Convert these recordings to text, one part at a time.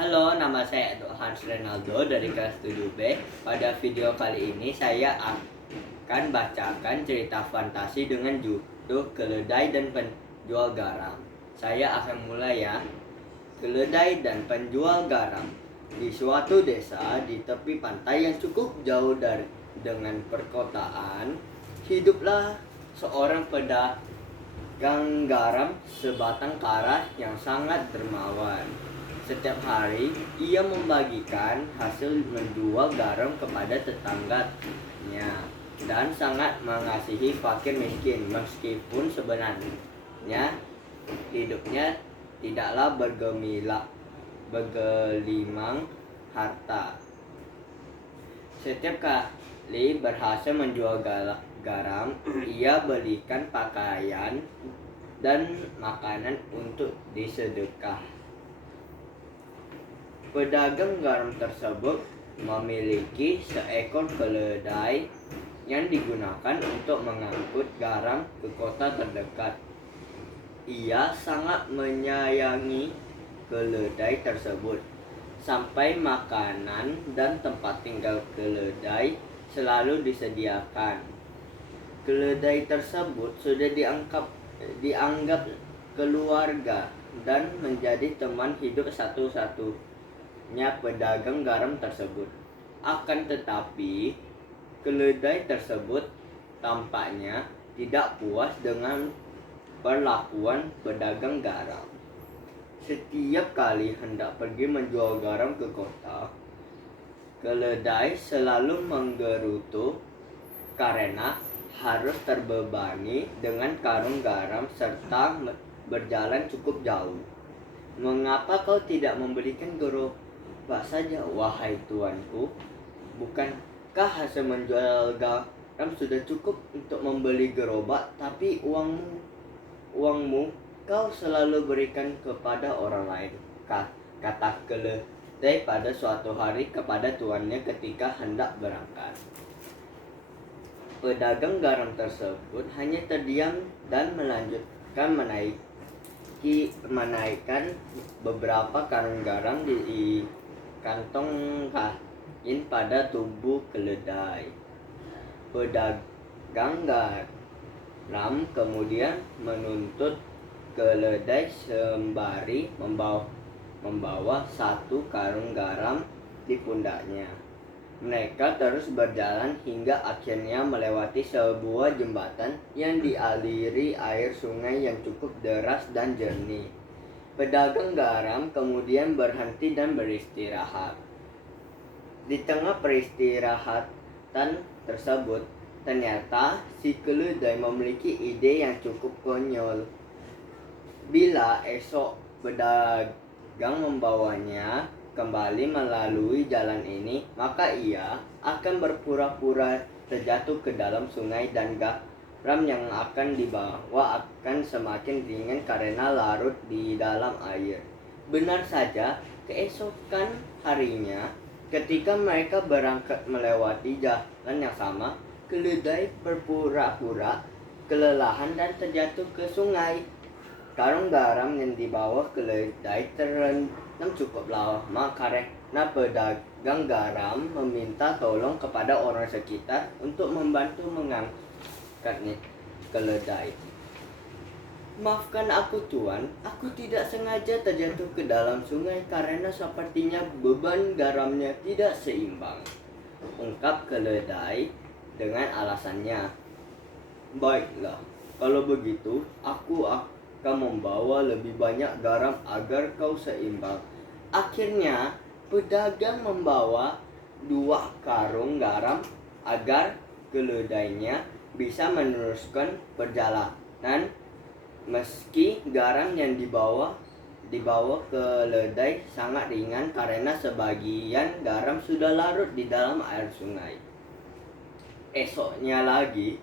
Halo, nama saya Hans Renaldo dari kelas 7B. Pada video kali ini saya akan bacakan cerita fantasi dengan judul Keledai dan Penjual Garam. Saya akan mulai ya. Keledai dan penjual garam. Di suatu desa di tepi pantai yang cukup jauh dengan perkotaan, hiduplah seorang pedagang garam sebatang kara yang sangat dermawan. Setiap hari ia membagikan hasil menjual garam kepada tetangganya dan sangat mengasihi fakir miskin, meskipun sebenarnya hidupnya tidaklah bergelimang harta. Setiap kali berhasil menjual garam, ia belikan pakaian dan makanan untuk disedekah. Pedagang garam tersebut memiliki seekor keledai yang digunakan untuk mengangkut garam ke kota terdekat. Ia sangat menyayangi keledai tersebut, sampai makanan dan tempat tinggal keledai selalu disediakan. Keledai tersebut sudah dianggap keluarga dan menjadi teman hidup satu-satunya pedagang garam tersebut. Akan tetapi, keledai tersebut tampaknya tidak puas dengan perlakuan pedagang garam. Setiap kali hendak pergi menjual garam ke kota, keledai selalu menggerutu karena harus terbebani dengan karung garam serta berjalan cukup jauh. "Mengapa kau tidak memberikan gerobak saja, wahai tuanku? Bukankah hasil menjual garam sudah cukup untuk membeli gerobak? Tapi uangmu kau selalu berikan kepada orang lain," kata keledai pada suatu hari kepada tuannya ketika hendak berangkat. Pedagang garam tersebut hanya terdiam dan melanjutkan menaikkan beberapa karung garam di kantong kain pada tubuh keledai. Pedagang garam kemudian menuntut keledai sembari membawa satu karung garam di pundaknya. Mereka terus berjalan hingga akhirnya melewati sebuah jembatan yang dialiri air sungai yang cukup deras dan jernih. Pedagang garam kemudian berhenti dan beristirahat. Di tengah peristirahatan tersebut, ternyata si keledai memiliki ide yang cukup konyol. Bila esok pedagang membawanya kembali melalui jalan ini, maka ia akan berpura-pura terjatuh ke dalam sungai dan garam yang akan dibawa akan semakin ringan karena larut di dalam air. Benar saja, keesokan harinya, ketika mereka berangkat melewati jalan yang sama, keledai berpura-pura kelelahan dan terjatuh ke sungai. Karung garam yang dibawa keledai terendam cukup lama karena pedagang garam meminta tolong kepada orang sekitar untuk membantu mengangkatnya keledai. "Maafkan aku, Tuan, aku tidak sengaja terjatuh ke dalam sungai karena sepertinya beban garamnya tidak seimbang," ungkap keledai dengan alasannya. "Baiklah, kalau begitu aku akan membawa lebih banyak garam agar kau seimbang." Akhirnya pedagang membawa 2 karung garam agar keledainya bisa meneruskan perjalanan. Meski garam yang dibawa keledai sangat ringan karena sebagian garam sudah larut di dalam air sungai. Esoknya lagi,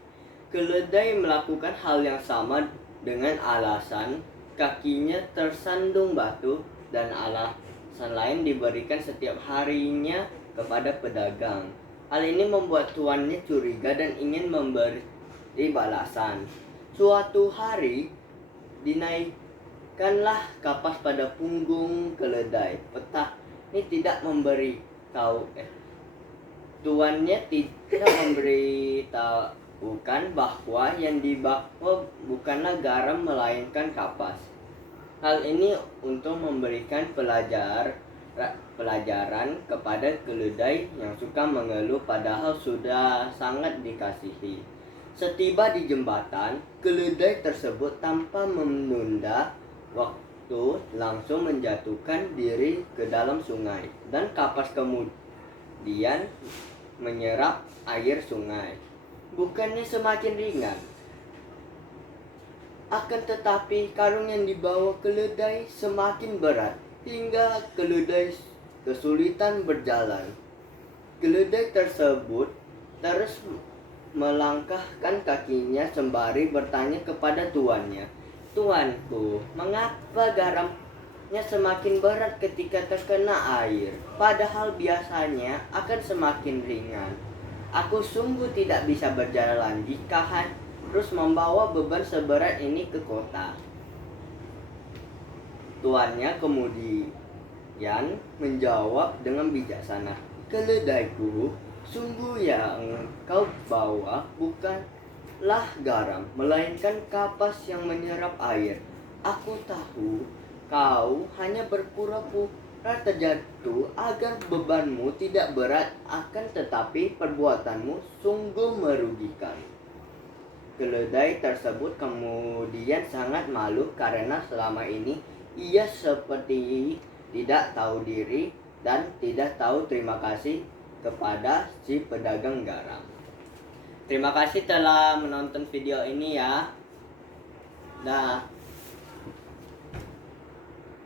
keledai melakukan hal yang sama dengan alasan kakinya tersandung batu dan alasan lain diberikan setiap harinya kepada pedagang. Hal ini membuat tuannya curiga dan ingin memberi balasan. Suatu hari, dinaikkanlah kapas pada punggung keledai. ini tidak memberi tahu tuannya tidak memberitahukan bahwa yang dibawa bukanlah garam melainkan kapas. Hal ini untuk memberikan pelajaran kepada keledai yang suka mengeluh padahal sudah sangat dikasihi. Setiba di jembatan, keledai tersebut tanpa menunda waktu langsung menjatuhkan diri ke dalam sungai dan kapas kemudian menyerap air sungai. Bukannya semakin ringan, akan tetapi karung yang dibawa keledai semakin berat hingga keledai kesulitan berjalan. Keledai tersebut terus melangkahkan kakinya sembari bertanya kepada tuannya, "Tuanku, mengapa garamnya semakin berat ketika terkena air, padahal biasanya akan semakin ringan? Aku sungguh tidak bisa berjalan jika harus membawa beban seberat ini ke kota." Tuannya kemudian menjawab dengan bijaksana, "Keledaiku, sungguh yang kau bawa bukanlah garam, melainkan kapas yang menyerap air. Aku tahu kau hanya berpura-pura terjatuh agar bebanmu tidak berat, akan tetapi perbuatanmu sungguh merugikan." Keledai tersebut kemudian sangat malu karena selama ini ia seperti tidak tahu diri dan tidak tahu terima kasih kepada si pedagang garam. Terima kasih telah menonton video ini ya. Dah.